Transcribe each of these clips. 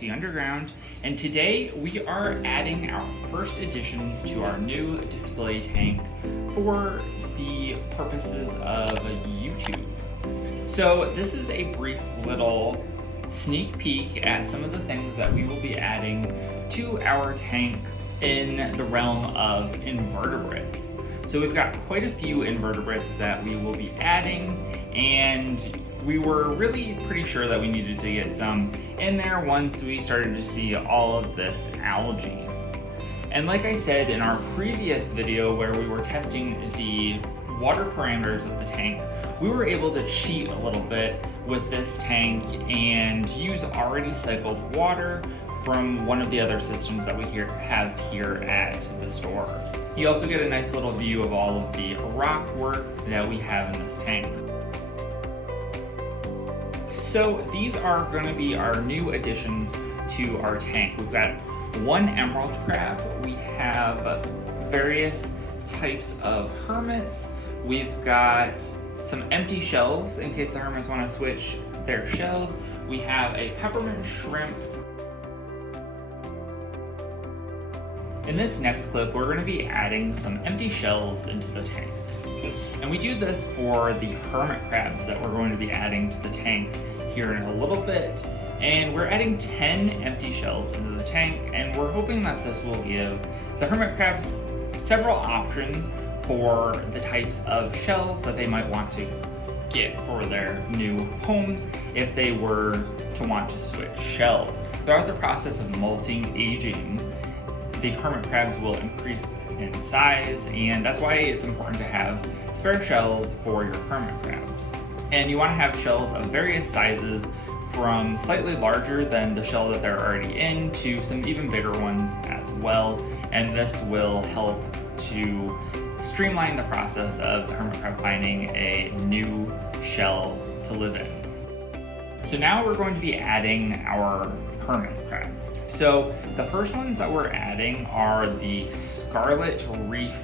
Sea Underground, and today we are adding our first additions to our new display tank for the purposes of YouTube. So this is a brief little sneak peek at some of the things that we will be adding to our tank in the realm of invertebrates. So we've got quite a few invertebrates that we will be adding, and we were really pretty sure that we needed to get some in there once we started to see all of this algae. And like I said in our previous video where we were testing the water parameters of the tank, we were able to cheat a little bit with this tank and use already cycled water from one of the other systems that we have here at the store. You also get a nice little view of all of the rock work that we have in this tank. So these are going to be our new additions to our tank. We've got one emerald crab, we have various types of hermits, we've got some empty shells in case the hermits want to switch their shells, we have a peppermint shrimp. In this next clip, we're going to be adding some empty shells into the tank. And we do this for the hermit crabs that we're going to be adding to the tank here in a little bit. And we're adding 10 empty shells into the tank, and we're hoping that this will give the hermit crabs several options for the types of shells that they might want to get for their new homes if they were to want to switch shells. Throughout the process of molting, aging, the hermit crabs will increase in size, and that's why it's important to have spare shells for your hermit crabs. And you want to have shells of various sizes, from slightly larger than the shell that they're already in to some even bigger ones as well, and this will help to streamline the process of the hermit crab finding a new shell to live in. So now we're going to be adding our hermit crabs. So the first ones that we're adding are the Scarlet Reef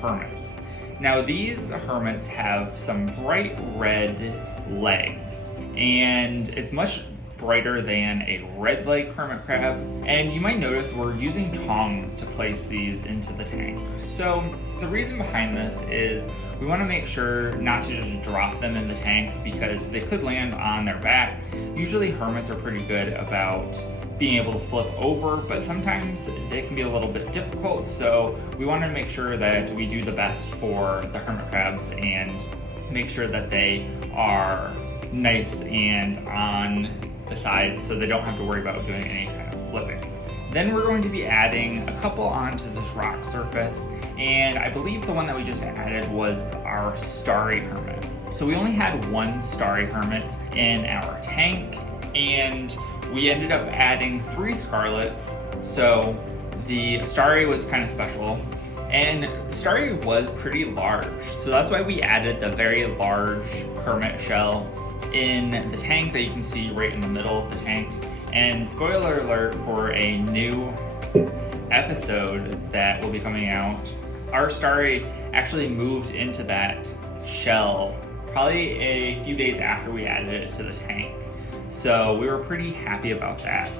Hermits. Now these hermits have some bright red legs, and it's much brighter than a red leg hermit crab. And you might notice we're using tongs to place these into the tank. So the reason behind this is we want to make sure not to just drop them in the tank because they could land on their back. Usually hermits are pretty good about being able to flip over, but sometimes it can be a little bit difficult. So we want to make sure that we do the best for the hermit crabs and make sure that they are nice and on the sides so they don't have to worry about doing any kind of flipping. Then we're going to be adding a couple onto this rock surface, and I believe the one that we just added was our Starry Hermit. So we only had one Starry Hermit in our tank, and we ended up adding 3 Scarlets, so the Starry was kind of special. And the Starry was pretty large, so that's why we added the very large hermit shell in the tank that you can see right in the middle of the tank. And spoiler alert for a new episode that will be coming out, our Starry actually moved into that shell probably a few days after we added it to the tank. So we were pretty happy about that.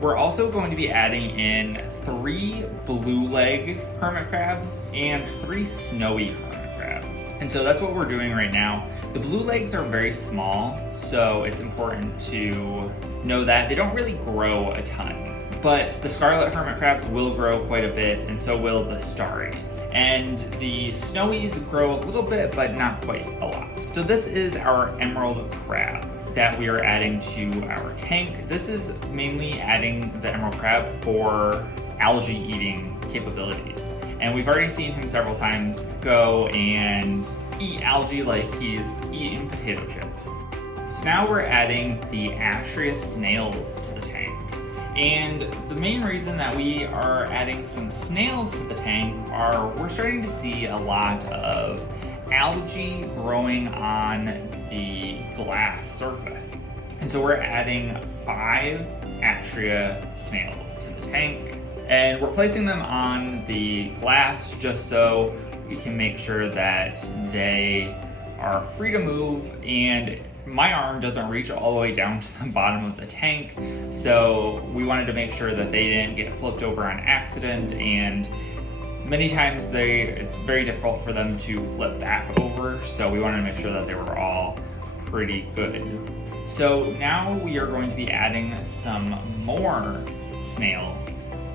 We're also going to be adding in 3 blue leg hermit crabs and 3 snowy hermit crabs. And so that's what we're doing right now. The blue legs are very small, so it's important to know that they don't really grow a ton. But the scarlet hermit crabs will grow quite a bit, and so will the starries. And the snowies grow a little bit, but not quite a lot. So this is our emerald crab that we are adding to our tank. This is mainly adding the emerald crab for algae eating capabilities. And we've already seen him several times go and eat algae like he's eating potato chips. So now we're adding the Nasara Snails to the tank. And the main reason that we are adding some snails to the tank are we're starting to see a lot of algae growing on the glass surface. And so we're adding 5 Nasara Snails to the tank, and we're placing them on the glass just so we can make sure that they are free to move and my arm doesn't reach all the way down to the bottom of the tank, so we wanted to make sure that they didn't get flipped over on accident, and many times it's very difficult for them to flip back over, so we wanted to make sure that they were all pretty good. So now we are going to be adding some more snails,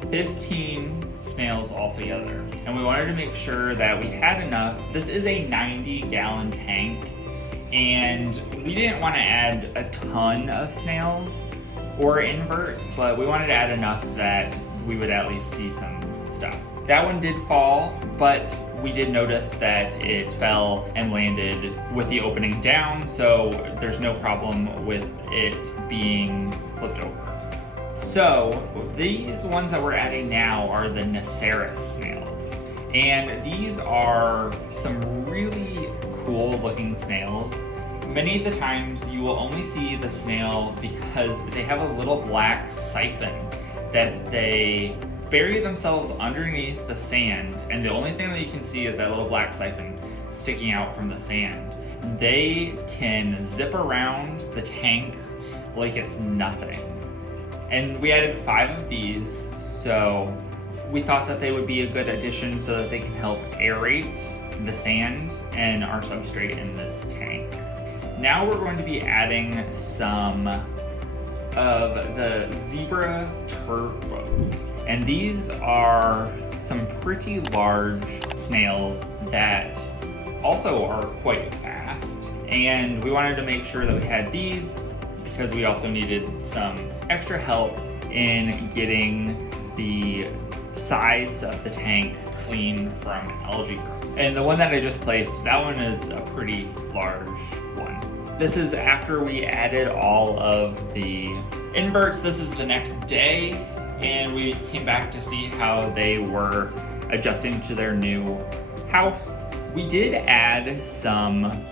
15 snails altogether. And we wanted to make sure that we had enough. This is a 90-gallon tank, and we didn't want to add a ton of snails or inverts, but we wanted to add enough that we would at least see some stuff. That one did fall, but we did notice that it fell and landed with the opening down, so there's no problem with it being flipped over. So these ones that we're adding now are the Nasara Snails. And these are some really cool looking snails. Many of the times you will only see the snail because they have a little black siphon that they bury themselves underneath the sand, and the only thing that you can see is that little black siphon sticking out from the sand. They can zip around the tank like it's nothing. And we added 5 of these, so we thought that they would be a good addition so that they can help aerate the sand and our substrate in this tank. Now we're going to be adding some of the zebra turbos. And these are some pretty large snails that also are quite fast. And we wanted to make sure that we had these because we also needed some extra help in getting the sides of the tank clean from algae growth. And the one that I just placed, that one is a pretty large one. This is after we added all of the inverts. This is the next day, and we came back to see how they were adjusting to their new house. We did add some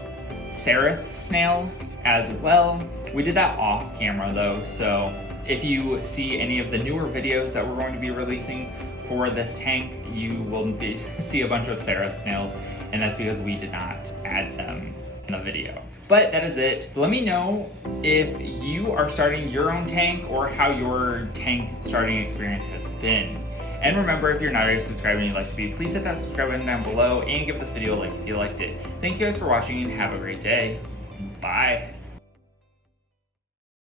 Starry snails as well. We did that off camera though, so if you see any of the newer videos that we're going to be releasing for this tank, you will see a bunch of Starry snails, and that's because we did not add them in the video. But that is it. Let me know if you are starting your own tank or how your tank starting experience has been. And remember, if you're not already subscribed and you'd like to be, please hit that subscribe button down below and give this video a like if you liked it. Thank you guys for watching and have a great day. Bye.